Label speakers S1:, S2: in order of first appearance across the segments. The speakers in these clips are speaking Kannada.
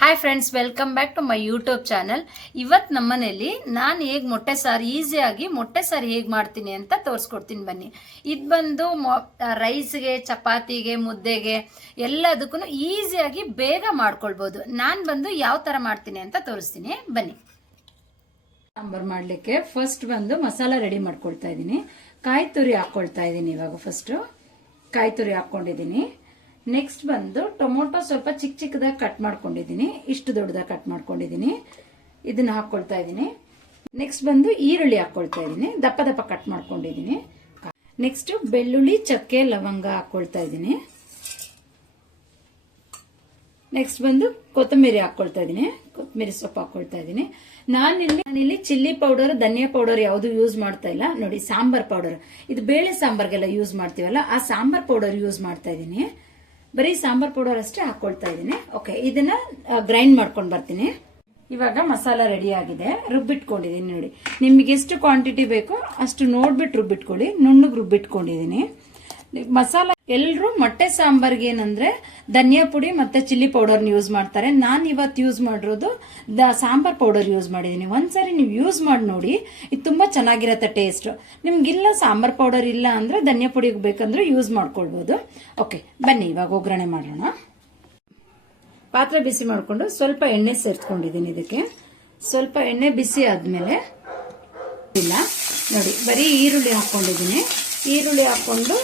S1: Hi friends welcome back to my YouTube channel ಇವತ್ತು ನಮ್ಮನೇಲಿ ನಾನು ಹೇಗೆ ಮೊಟ್ಟೆ ಸಾರು ಈಸಿಯಾಗಿ ಮೊಟ್ಟೆ ಸಾರು ಹೇಗೆ ಮಾಡ್ತೀನಿ ಅಂತ ತೋರಿಸ್ಕೊಡ್ತೀನಿ ಬನ್ನಿ. ಇದು ಬಂದು ಮೊ ರೈಸ್ಗೆ ಚಪಾತಿಗೆ, ಮುದ್ದೆಗೆ ಎಲ್ಲದಕ್ಕೂ ಈಸಿಯಾಗಿ ಬೇಗ ಮಾಡ್ಕೊಳ್ಬೋದು. ನಾನು ಬಂದು ಯಾವ ಥರ ಮಾಡ್ತೀನಿ ಅಂತ ತೋರಿಸ್ತೀನಿ. ಬನ್ನಿ. ಸಾಂಬಾರು ಮಾಡಲಿಕ್ಕೆ ಫಸ್ಟ್ ಬಂದು ಮಸಾಲ ರೆಡಿ ಮಾಡ್ಕೊಳ್ತಾ ಇದ್ದೀನಿ. ಕಾಯಿ ತುರಿ ಹಾಕ್ಕೊಳ್ತಾ ಇದ್ದೀನಿ ಇವಾಗ ಫಸ್ಟು ಕಾಯಿ ತುರಿ ಹಾಕ್ಕೊಂಡಿದ್ದೀನಿ. ನೆಕ್ಸ್ಟ್ ಬಂದು ಟೊಮೊಟೊ ಸ್ವಲ್ಪ ಚಿಕ್ಕ ಚಿಕ್ಕದಾಗಿ ಕಟ್ ಮಾಡ್ಕೊಂಡಿದ್ದೀನಿ. ಇಷ್ಟು ದೊಡ್ಡದಾಗಿ ಕಟ್ ಮಾಡ್ಕೊಂಡಿದ್ದೀನಿ. ಇದನ್ನ ಹಾಕ್ಕೊಳ್ತಾ ಇದ್ದೀನಿ. ನೆಕ್ಸ್ಟ್ ಬಂದು ಈರುಳ್ಳಿ ಹಾಕ್ಕೊಳ್ತಾ ಇದ್ದೀನಿ. ದಪ್ಪ ದಪ್ಪ ಕಟ್ ಮಾಡ್ಕೊಂಡಿದ್ದೀನಿ. ನೆಕ್ಸ್ಟ್ ಬೆಳ್ಳುಳ್ಳಿ, ಚಕ್ಕೆ, ಲವಂಗ ಹಾಕ್ಕೊಳ್ತಾ ಇದ್ದೀನಿ. ನೆಕ್ಸ್ಟ್ ಬಂದು ಕೊತ್ತಂಬರಿ ಹಾಕ್ಕೊಳ್ತಾ ಇದ್ದೀನಿ. ಕೊತ್ತಂಬರಿ ಸೊಪ್ಪು ಹಾಕ್ಕೊಳ್ತಾ ಇದ್ದೀನಿ. ನಾನಿಲ್ಲಿ ನಾನಿಲ್ಲಿ ಚಿಲ್ಲಿ ಪೌಡರ್ ಧನಿಯಾ ಪೌಡರ್ ಯಾವುದು ಯೂಸ್ ಮಾಡ್ತಾ ಇಲ್ಲ. ನೋಡಿ, ಸಾಂಬಾರ್ ಪೌಡರ್ ಇದು ಬೇಳೆ ಸಾಂಬಾರ್ಗೆಲ್ಲ ಯೂಸ್ ಮಾಡ್ತೀವಲ್ಲ, ಆ ಸಾಂಬಾರ್ ಪೌಡರ್ ಯೂಸ್ ಮಾಡ್ತಾ ಇದ್ದೀನಿ. ಬರೀ ಸಾಂಬಾರ್ ಪೌಡರ್ ಅಷ್ಟೇ ಹಾಕೊಳ್ತಾ ಇದ್ದೀನಿ. ಓಕೆ ಇದನ್ನ ಗ್ರೈಂಡ್ ಮಾಡ್ಕೊಂಡು ಬರ್ತೀನಿ. ಇವಾಗ ಮಸಾಲ ರೆಡಿ ಆಗಿದೆ. ರುಬ್ಬಿಟ್ಕೊಂಡಿದ್ದೀನಿ ನೋಡಿ. ನಿಮ್ಗೆ ಎಷ್ಟು ಕ್ವಾಂಟಿಟಿ ಬೇಕೋ ಅಷ್ಟು ನೋಡ್ಬಿಟ್ಟು ರುಬ್ಬಿಟ್ಕೊಳ್ಳಿ. ನುಣ್ಣಗೆ ರುಬ್ಬಿಟ್ಕೊಂಡಿದ್ದೀನಿ ಮಸಾಲ ಎಲ್ಲರೂ ಮೊಟ್ಟೆ ಸಾಂಬಾರ್ಗೆ ಏನಂದ್ರೆ ಧನಿಯಾ ಪುಡಿ ಮತ್ತೆ ಚಿಲ್ಲಿ ಪೌಡರ್ ಯೂಸ್ ಮಾಡ್ತಾರೆ. ನಾನು ಇವತ್ತು ಯೂಸ್ ಮಾಡಿರೋದು ದ ಸಾಂಬಾರ್ ಪೌಡರ್ ಯೂಸ್ ಮಾಡಿದ್ದೀನಿ. ಒಂದ್ಸರಿ ನೀವು ಯೂಸ್ ಮಾಡಿ ನೋಡಿ, ಇದು ತುಂಬಾ ಚೆನ್ನಾಗಿರತ್ತೆ ಟೇಸ್ಟ್ ನಿಮ್ಗಿಲ್ಲ ಸಾಂಬಾರ್ ಪೌಡರ್ ಇಲ್ಲ ಅಂದ್ರೆ ಧನಿಯಾ ಪುಡಿ ಬೇಕಂದ್ರೆ ಯೂಸ್ ಮಾಡ್ಕೊಳ್ಬೋದು. ಓಕೆ ಬನ್ನಿ, ಇವಾಗ ಒಗ್ಗರಣೆ ಮಾಡೋಣ. ಪಾತ್ರೆ ಬಿಸಿ ಮಾಡಿಕೊಂಡು ಸ್ವಲ್ಪ ಎಣ್ಣೆ ಸೇರಿಸ್ಕೊಂಡಿದ್ದೀನಿ ಇದಕ್ಕೆ. ಸ್ವಲ್ಪ ಎಣ್ಣೆ ಬಿಸಿ ಆದಮೇಲೆ ಇಲ್ಲ. ನೋಡಿ, ಬರೀ ಈರುಳ್ಳಿ ಹಾಕ್ಕೊಂಡಿದ್ದೀನಿ. ಈರುಳ್ಳಿ ಹಾಕ್ಕೊಂಡು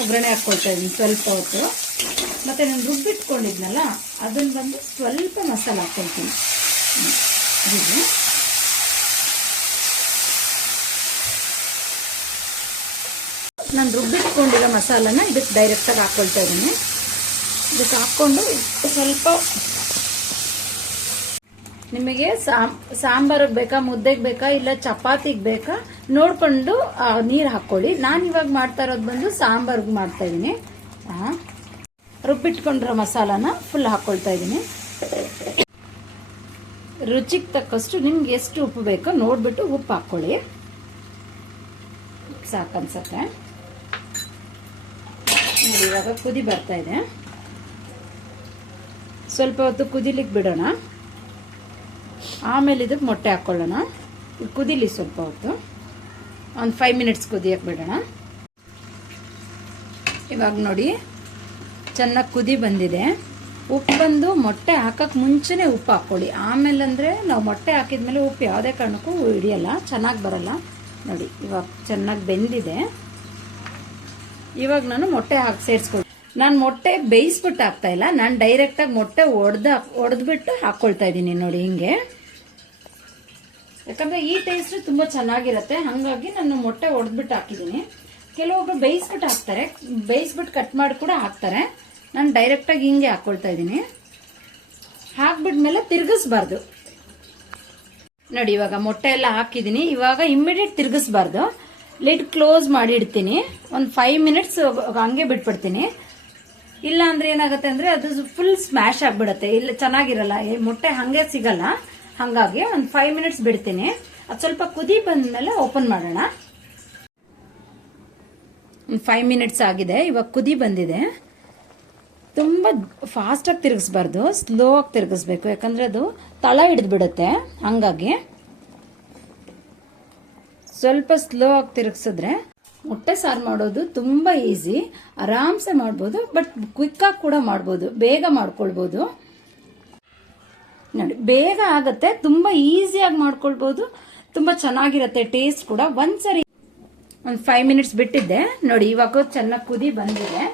S1: ಒಗ್ಗರಣೆ ಹಾಕ್ಕೊಳ್ತಾ ಇದ್ದೀನಿ, ಸ್ವಲ್ಪ ಹೊತ್ತು. ಮತ್ತು ನಾನು ರುಬ್ಬಿಟ್ಕೊಂಡಿದ್ನಲ್ಲ, ಅದನ್ನು ಬಂದು ಸ್ವಲ್ಪ ಮಸಾಲೆ ಹಾಕ್ಕೊಳ್ತೀನಿ ನಾನು ರುಬ್ಬಿಟ್ಕೊಂಡಿರೋ ಮಸಾಲನ ಇದಕ್ಕೆ ಡೈರೆಕ್ಟಾಗಿ ಹಾಕ್ಕೊಳ್ತಾ ಇದ್ದೀನಿ. ಇದಕ್ಕೆ ಹಾಕ್ಕೊಂಡು ಸ್ವಲ್ಪ ನಿಮಗೆ ಸಾಂ ಸಾಂಬಾರಿಗೆ ಬೇಕಾ, ಮುದ್ದೆಗೆ ಬೇಕಾ, ಇಲ್ಲ ಚಪಾತಿಗೆ ಬೇಕಾ, ನೋಡ್ಕೊಂಡು ನೀರು ಹಾಕ್ಕೊಳ್ಳಿ ನಾನು ಇವಾಗ ಮಾಡ್ತಾ ಇರೋದು ಬಂದು ಸಾಂಬಾರ್ಗೆ ಮಾಡ್ತಾ ಇದ್ದೀನಿ ರುಬ್ಬಿಟ್ಕೊಂಡಿರೋ ಮಸಾಲಾನ ಫುಲ್ ಹಾಕ್ಕೊಳ್ತಾ ಇದ್ದೀನಿ ರುಚಿಗೆ ತಕ್ಕಷ್ಟು ನಿಮ್ಗೆ ಎಷ್ಟು ಉಪ್ಪು ಬೇಕೋ ನೋಡ್ಬಿಟ್ಟು ಉಪ್ಪು ಹಾಕ್ಕೊಳ್ಳಿ ಸಾಕನ್ಸತ್ತೆ ಇವಾಗ ಕುದಿ ಬರ್ತಾ ಇದೆ. ಸ್ವಲ್ಪ ಹೊತ್ತು ಕುದಿಲಿಕ್ಕೆ ಬಿಡೋಣ. ಆಮೇಲೆ ಇದಕ್ಕೆ ಮೊಟ್ಟೆ ಹಾಕ್ಕೊಳ್ಳೋಣ ಇದು ಕುದಿಲಿ ಸ್ವಲ್ಪ ಹೊತ್ತು. ಒಂದು ಫೈವ್ ಮಿನಿಟ್ಸ್ ಕುದಿಯಕ್ಕೆ ಬಿಡೋಣ ಇವಾಗ ನೋಡಿ, ಚೆನ್ನಾಗಿ ಕುದಿ ಬಂದಿದೆ. ಉಪ್ಪು ಬಂದು ಮೊಟ್ಟೆ ಹಾಕೋಕ್ಕೆ ಮುಂಚೆನೇ ಉಪ್ಪು ಹಾಕ್ಕೊಳ್ಳಿ. ಆಮೇಲೆ ಅಂದರೆ ನಾವು ಮೊಟ್ಟೆ ಹಾಕಿದ್ಮೇಲೆ ಉಪ್ಪು ಯಾವುದೇ ಕಾರಣಕ್ಕೂ ಹಿಡಿಯಲ್ಲ, ಚೆನ್ನಾಗಿ ಬರಲ್ಲ. ನೋಡಿ, ಇವಾಗ ಚೆನ್ನಾಗಿ ಬೆಂದಿದೆ. ಇವಾಗ ನಾನು ಮೊಟ್ಟೆ ಹಾಕಿ ಸೇರಿಸ್ಕೊಳ್ತೀನಿ. ನಾನು ಮೊಟ್ಟೆ ಬೇಯಿಸ್ಬಿಟ್ಟು ಹಾಕ್ತಾ ಇಲ್ಲ. ನಾನು ಡೈರೆಕ್ಟಾಗಿ ಮೊಟ್ಟೆ ಒಡೆದ ಒಡೆದ್ಬಿಟ್ಟು ಹಾಕ್ಕೊಳ್ತಾ ಇದ್ದೀನಿ ನೋಡಿ ಹಿಂಗೆ. ಯಾಕಂದ್ರೆ ಈ ಟೇಸ್ಟ್ ತುಂಬಾ ಚೆನ್ನಾಗಿರುತ್ತೆ. ಹಾಗಾಗಿ ನಾನು ಮೊಟ್ಟೆ ಒಡೆದ್ಬಿಟ್ಟು ಹಾಕಿದ್ದೀನಿ. ಕೆಲವೊಬ್ರು ಬೇಯಿಸ್ಬಿಟ್ಟು ಹಾಕ್ತಾರೆ. ಬೇಯಿಸ್ಬಿಟ್ಟು ಕಟ್ ಮಾಡಿ ಕೂಡ ಹಾಕ್ತಾರೆ. ನಾನು ಡೈರೆಕ್ಟಾಗಿ ಹಿಂಗೆ ಹಾಕ್ಕೊಳ್ತಾ ಇದ್ದೀನಿ. ಹಾಕ್ಬಿಟ್ಮೇಲೆ ತಿರುಗಿಸ್ಬಾರ್ದು. ನೋಡಿ ಇವಾಗ ಮೊಟ್ಟೆ ಎಲ್ಲ ಹಾಕಿದ್ದೀನಿ. ಇವಾಗ ಇಮ್ಮಿಡಿಯೇಟ್ ತಿರುಗಿಸ್ಬಾರ್ದು. ಲಿಡ್ ಕ್ಲೋಸ್ ಮಾಡಿ ಇಡ್ತೀನಿ ಒಂದು ಫೈವ್ ಮಿನಿಟ್ಸ್ ಹಂಗೆ ಬಿಟ್ಬಿಡ್ತೀನಿ. ಇಲ್ಲ ಅಂದ್ರೆ ಏನಾಗುತ್ತೆ ಅಂದ್ರೆ ಅದು ಫುಲ್ ಸ್ಮ್ಯಾಶ್ ಆಗ್ಬಿಡುತ್ತೆ. ಇಲ್ಲ, ಚೆನ್ನಾಗಿರಲ್ಲ. ಮೊಟ್ಟೆ ಹಂಗೆ ಸಿಗಲ್ಲ. ಹಂಗಾಗಿ ಒಂದು ಫೈವ್ ಮಿನಿಟ್ಸ್ ಬಿಡ್ತೀನಿ. ಅದು ಸ್ವಲ್ಪ ಕುದಿ ಬಂದ್ಮೇಲೆ ಓಪನ್ ಮಾಡೋಣ. ಒಂದು ಫೈವ್ ಮಿನಿಟ್ಸ್ ಆಗಿದೆ. ಇವಾಗ ಕುದಿ ಬಂದಿದೆ. ತುಂಬ ಫಾಸ್ಟಾಗಿ ತಿರುಗಿಸ್ಬಾರ್ದು. ಸ್ಲೋ ಆಗಿ ತಿರುಗಿಸ್ಬೇಕು. ಯಾಕಂದ್ರೆ ಅದು ತಳ ಹಿಡಿದು ಬಿಡುತ್ತೆ ಹಂಗಾಗಿ ಸ್ವಲ್ಪ ಸ್ಲೋ ಆಗಿ ತಿರುಗಿಸಿದ್ರೆ ಮೊಟ್ಟೆ ಸಾರು ಮಾಡೋದು ತುಂಬಾ ಈಸಿ. ಆರಾಮ್ಸೆ ಮಾಡ್ಬೋದು, ಬಟ್ ಕ್ವಿಕ್ ಆಗಿ ಕೂಡ ಮಾಡ್ಬೋದು. ಬೇಗ ಮಾಡ್ಕೊಳ್ಬೋದು. ನೋಡಿ, ಬೇಗ ಆಗತ್ತೆ, ತುಂಬಾ ಈಸಿಯಾಗಿ ಮಾಡ್ಕೊಳ್ಬೋದು, ತುಂಬಾ ಚೆನ್ನಾಗಿರತ್ತೆ ಟೇಸ್ಟ್ ಕೂಡ. ಒಂದ್ಸರಿ ಒಂದು ಫೈವ್ ಮಿನಿಟ್ಸ್ ಬಿಟ್ಟಿದ್ದೆ. ನೋಡಿ, ಇವಾಗ ಚೆನ್ನಾಗಿ ಕುದಿ ಬಂದಿದೆ.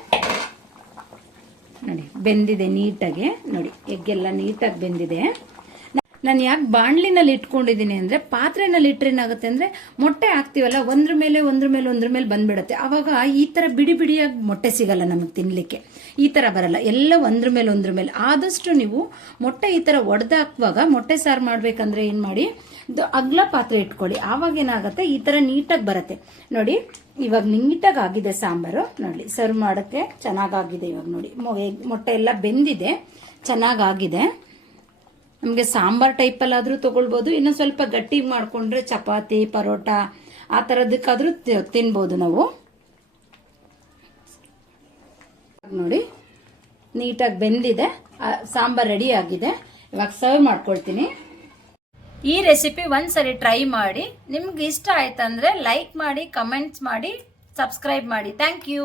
S1: ನೋಡಿ, ಬೆಂದಿದೆ ನೀಟಾಗಿ. ನೋಡಿ, ಎಗ್ಗೆಲ್ಲ ನೀಟಾಗಿ ಬೆಂದಿದೆ. ನಾನು ಯಾಕೆ ಬಾಣ್ಲಿನಲ್ಲಿ ಇಟ್ಕೊಂಡಿದ್ದೀನಿ ಅಂದರೆ, ಪಾತ್ರೆನಲ್ಲಿ ಇಟ್ಟರೆ ಏನಾಗುತ್ತೆ ಅಂದರೆ, ಮೊಟ್ಟೆ ಹಾಕ್ತೀವಲ್ಲ, ಒಂದ್ರ ಮೇಲೆ ಒಂದ್ರ ಮೇಲೆ ಒಂದ್ರ ಮೇಲೆ ಬಂದ್ಬಿಡುತ್ತೆ. ಆವಾಗ ಈ ಥರ ಬಿಡಿ ಬಿಡಿಯಾಗಿ ಮೊಟ್ಟೆ ಸಿಗಲ್ಲ ನಮಗೆ ತಿನ್ನಲಿಕ್ಕೆ ಈ ಥರ ಬರಲ್ಲ. ಎಲ್ಲ ಒಂದ್ರ ಮೇಲೆ ಒಂದ್ರ ಮೇಲೆ. ಆದಷ್ಟು ನೀವು ಮೊಟ್ಟೆ ಈ ಥರ ಒಡೆದಾಕುವಾಗ, ಮೊಟ್ಟೆ ಸಾರು ಮಾಡಬೇಕಂದ್ರೆ ಏನು ಮಾಡಿ ಅಗ್ಲ ಪಾತ್ರೆ ಇಟ್ಕೊಳ್ಳಿ. ಆವಾಗ ಏನಾಗುತ್ತೆ, ಈ ಥರ ನೀಟಾಗಿ ಬರುತ್ತೆ. ನೋಡಿ, ಇವಾಗ ನೀಟಾಗಿ ಆಗಿದೆ ಸಾಂಬಾರು. ನೋಡಿ, ಸರ್ವ್ ಮಾಡೋಕ್ಕೆ ಚೆನ್ನಾಗಾಗಿದೆ ಇವಾಗ ನೋಡಿ. ಮೊಟ್ಟೆ ಎಲ್ಲ ಬೆಂದಿದೆ. ಚೆನ್ನಾಗಾಗಿದೆ. ನಮಗೆ ಸಾಂಬಾರ್ ಟೈಪಲ್ಲಾದರೂ ತಗೊಳ್ಬೋದು. ಇನ್ನು ಸ್ವಲ್ಪ ಗಟ್ಟಿ ಮಾಡ್ಕೊಂಡ್ರೆ ಚಪಾತಿ, ಪರೋಟ, ಆ ಥರದಕ್ಕಾದರೂ ತಿನ್ಬೋದು ನಾವು. ನೋಡಿ, ನೀಟಾಗಿ ಬೆಂದಿದೆ. ಸಾಂಬಾರ್ ರೆಡಿ ಆಗಿದೆ. ಇವಾಗ ಸರ್ವ್ ಮಾಡ್ಕೊಳ್ತೀನಿ. ಈ ರೆಸಿಪಿ ಒಂದ್ಸರಿ ಟ್ರೈ ಮಾಡಿ. ನಿಮ್ಗೆ ಇಷ್ಟ ಆಯ್ತಂದ್ರೆ ಲೈಕ್ ಮಾಡಿ ಕಮೆಂಟ್ಸ್ ಮಾಡಿ ಸಬ್ಸ್ಕ್ರೈಬ್ ಮಾಡಿ. Thank you